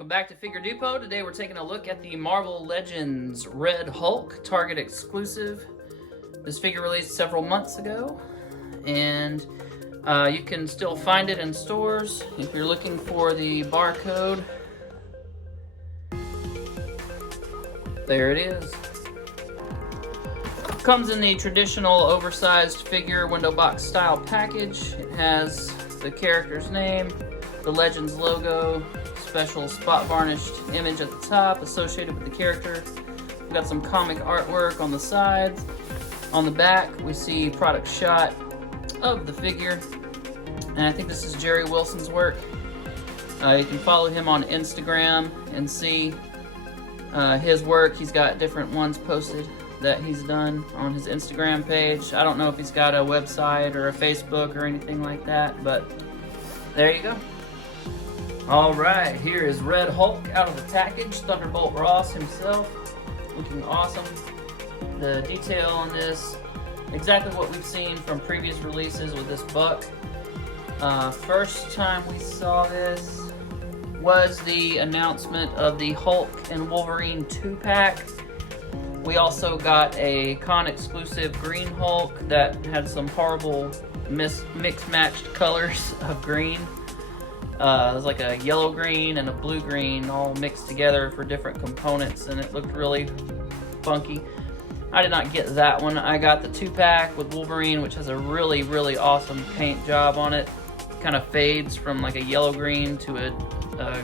Welcome back to Figure Depot. Today we're taking a look at the Marvel Legends Red Hulk, Target exclusive. This figure released several months ago, and you can still find it in stores if you're looking for the barcode. There it is. Comes in the traditional oversized figure window box style package. It has the character's name, the Legends logo, special spot varnished image at the top associated with the character. We've got some comic artwork on the sides. On the back, we see product shot of the figure, and I think this is Jerry Wilson's work. You can follow him on Instagram and see his work. He's got different ones posted that he's done on his Instagram page. I don't know if he's got a website or a Facebook or anything like that, but there you go. All right, here is Red Hulk out of the package. Thunderbolt Ross himself, looking awesome. The detail on this, exactly what we've seen from previous releases with this buck. First time we saw this was the announcement of the Hulk and Wolverine 2-pack. We also got a con exclusive green Hulk that had some horrible mix-matched colors of green. It was like a yellow green and a blue green all mixed together for different components, and it looked really funky. I did not get that one. I got the 2-pack with Wolverine, which has a really, really awesome paint job on it. Kind of fades from like a yellow green to a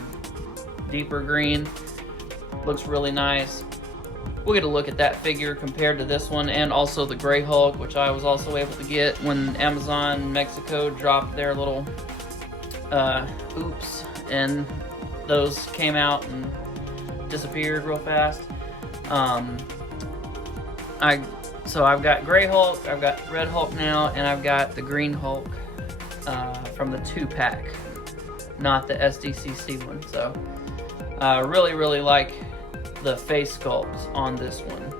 deeper green. Looks really nice. We'll get a look at that figure compared to this one, and also the Gray Hulk, which I was also able to get when Amazon Mexico dropped their little oops, and those came out and disappeared real fast. So I've got Gray Hulk, I've got Red Hulk now, and I've got the Green Hulk from the 2-pack, not the SDCC one. So really, really like the face sculpt on this one.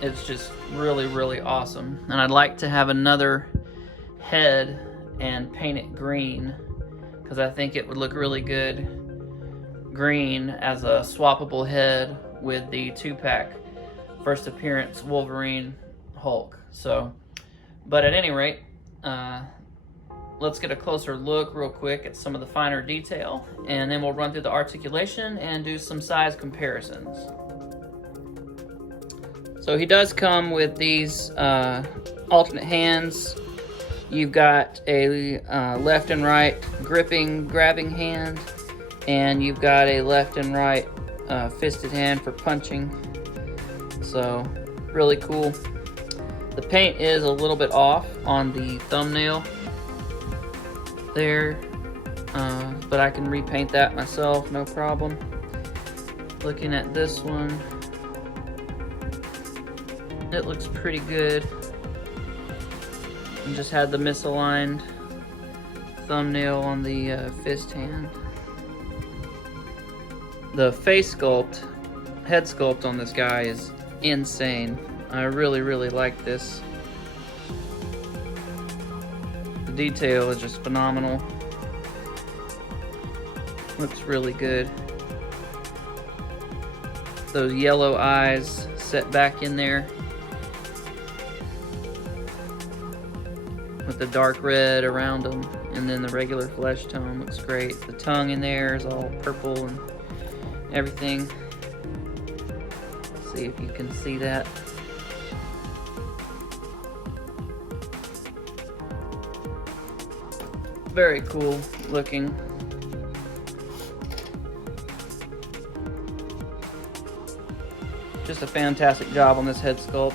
It's just really, really awesome, and I'd like to have another head and paint it green, because I think it would look really good green as a swappable head with the 2-pack first appearance Wolverine Hulk. So, but at any rate, let's get a closer look real quick at some of the finer detail, and then we'll run through the articulation and do some size comparisons. So he does come with these alternate hands. You've got a left and right grabbing hand, and you've got a left and right fisted hand for punching. So really cool. The paint is a little bit off on the thumbnail there, but I can repaint that myself, no problem. Looking at this one, it looks pretty good. And just had the misaligned thumbnail on the fist hand. The face sculpt, head sculpt on this guy is insane. I really, really like this. The detail is just phenomenal. Looks really good. Those yellow eyes set back in there with the dark red around them, and then the regular flesh tone looks great. The tongue in there is all purple and everything. Let's see if you can see that. Very cool looking. Just a fantastic job on this head sculpt.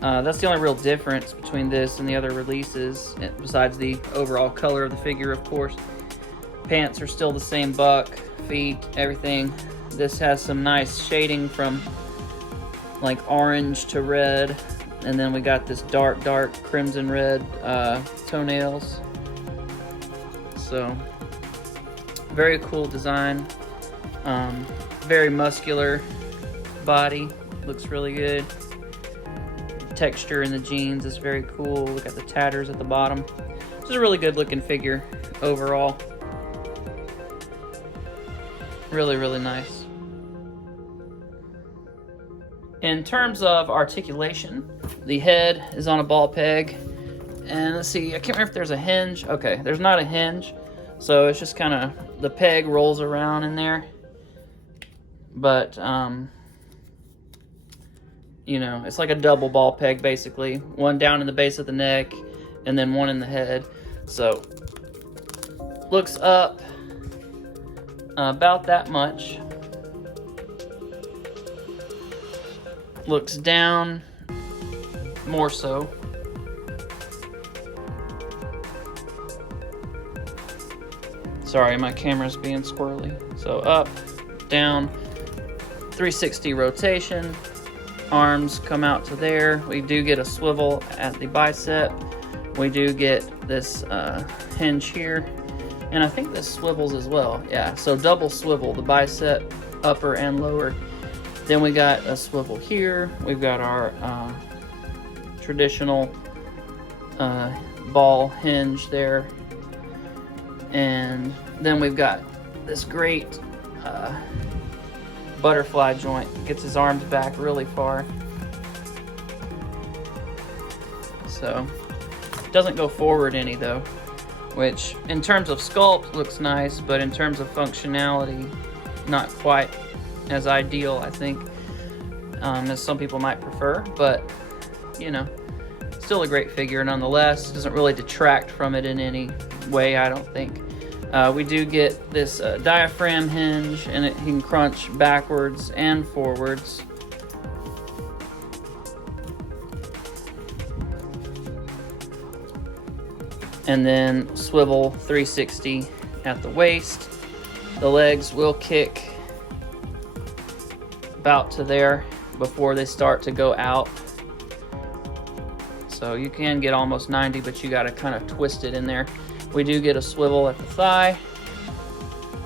That's the only real difference between this and the other releases, besides the overall color of the figure, of course. Pants are still the same buck, feet, everything. This has some nice shading from like orange to red, and then we got this dark crimson red toenails. So very cool design. Very muscular body, looks really good. Texture in the jeans is very cool. Look at the tatters at the bottom. This is a really good looking figure overall. Really, really nice. In terms of articulation, the head is on a ball peg. And let's see, I can't remember if there's a hinge. Okay, there's not a hinge. So it's just kind of, the peg rolls around in there. But, you know, it's like a double ball peg basically. One down in the base of the neck and then one in the head. So, looks up about that much. Looks down more so. Sorry, my camera's being squirrely. So up, down, 360 rotation. Arms come out to there. We do get a swivel at the bicep. We do get this hinge here. And I think this swivels as well. Yeah, so double swivel, the bicep, upper and lower. Then we got a swivel here. We've got our traditional ball hinge there. And then we've got this great butterfly joint. Gets his arms back really far. So, doesn't go forward any though, which in terms of sculpt looks nice, but in terms of functionality, not quite as ideal, I think, as some people might prefer. But, you know, still a great figure nonetheless. Doesn't really detract from it in any way, I don't think. We do get this diaphragm hinge, and it can crunch backwards and forwards. And then swivel 360 at the waist. The legs will kick about to there before they start to go out. So you can get almost 90, but you got to kind of twist it in there. We do get a swivel at the thigh.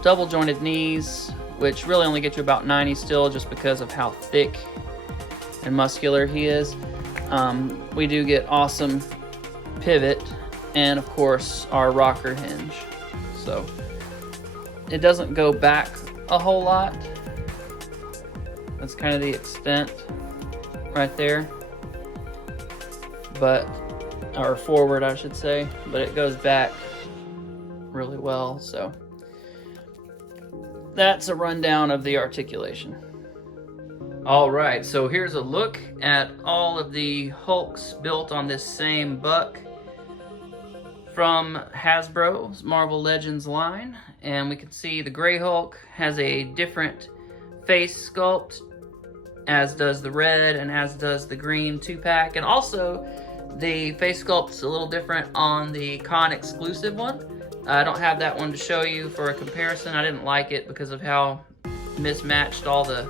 Double jointed knees, which really only get you about 90 still, just because of how thick and muscular he is. We do get awesome pivot, and of course our rocker hinge. So it doesn't go back a whole lot. That's kind of the extent right there. But, or forward I should say, but it goes back really well. So that's a rundown of the articulation. All right, so here's a look at all of the Hulks built on this same buck from Hasbro's Marvel Legends line. And we can see the Gray Hulk has a different face sculpt, as does the red and as does the green 2-pack. And also the face sculpt's a little different on the con exclusive one. I don't have that one to show you for a comparison. I didn't like it because of how mismatched all the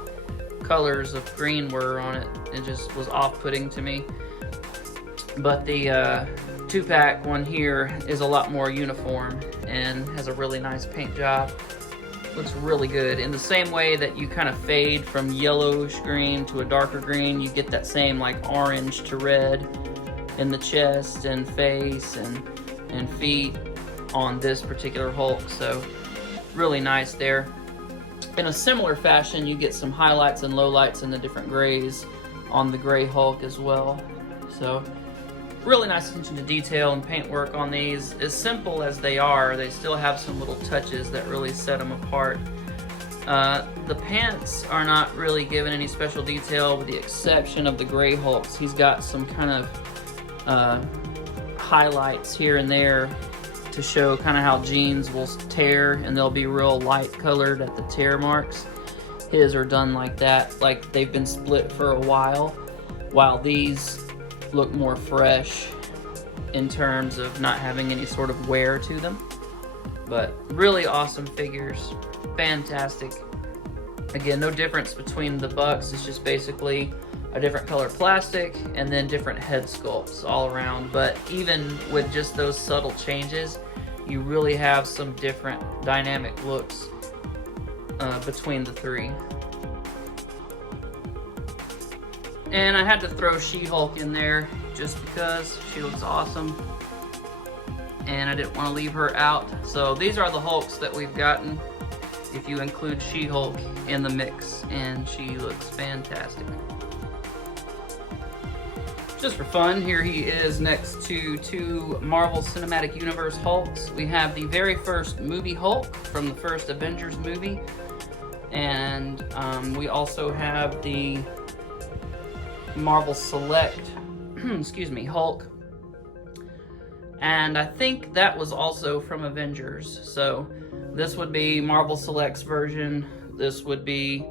colors of green were on it. It just was off-putting to me. But the 2-pack one here is a lot more uniform and has a really nice paint job. Looks really good. In the same way that you kind of fade from yellowish green to a darker green, you get that same like orange to red in the chest and face and feet on this particular Hulk. So really nice there. In a similar fashion, you get some highlights and lowlights in the different grays on the Gray Hulk as well. So really nice attention to detail and paint work on these. As simple as they are, they still have some little touches that really set them apart. The pants are not really given any special detail with the exception of the Gray Hulks. He's got some kind of highlights here and there to show kind of how jeans will tear, and they'll be real light colored at the tear marks. His are done like that, like they've been split for a while these look more fresh in terms of not having any sort of wear to them. But really awesome figures, fantastic. Again, no difference between the bucks. It's just basically a different color plastic and then different head sculpts all around. But even with just those subtle changes, you really have some different dynamic looks between the three. And I had to throw She-Hulk in there just because she looks awesome and I didn't want to leave her out. So these are the Hulks that we've gotten. if you include She-Hulk in the mix, and she looks fantastic. Just for fun, here he is next to two Marvel Cinematic Universe Hulks. We have the very first movie Hulk from the first Avengers movie, and we also have the Marvel Select, excuse me, Hulk. And I think that was also from Avengers. So this would be Marvel Select's version. This would be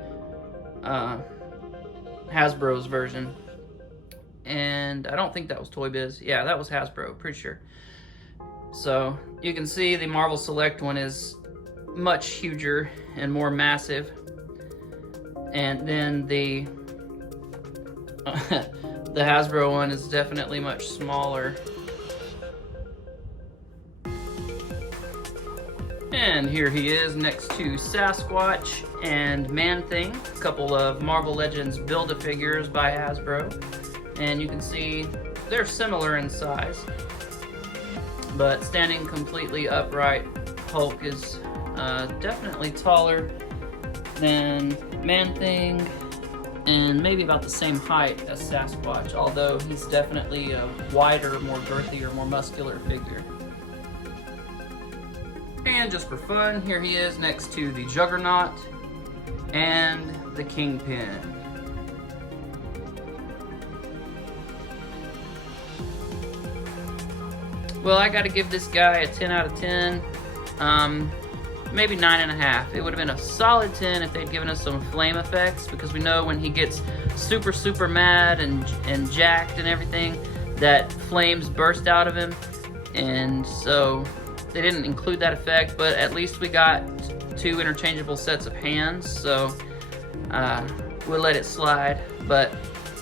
Hasbro's version. And I don't think that was Toy Biz. Yeah, that was Hasbro, pretty sure. So you can see the Marvel Select one is much huger and more massive. And then the the Hasbro one is definitely much smaller. And here he is next to Sasquatch and Man-Thing, a couple of Marvel Legends Build-A-Figures by Hasbro. And you can see they're similar in size, but standing completely upright, Hulk is definitely taller than Man-Thing and maybe about the same height as Sasquatch, although he's definitely a wider, more girthier, more muscular figure. And just for fun, here he is next to the Juggernaut and the Kingpin. Well, I gotta give this guy a 10 out of 10, maybe 9.5. It would have been a solid 10 if they'd given us some flame effects, because we know when he gets super mad and jacked and everything, that flames burst out of him, and so they didn't include that effect, but at least we got 2 interchangeable sets of hands, so we'll let it slide. But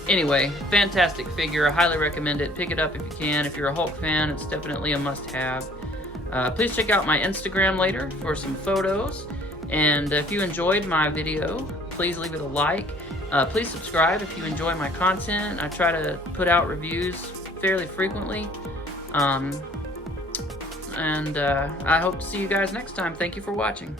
anyway, fantastic figure. I highly recommend it. Pick it up if you can. If you're a Hulk fan, it's definitely a must-have. Please check out my Instagram later for some photos. And if you enjoyed my video, please leave it a like. Please subscribe if you enjoy my content. I try to put out reviews fairly frequently. And I hope to see you guys next time. Thank you for watching.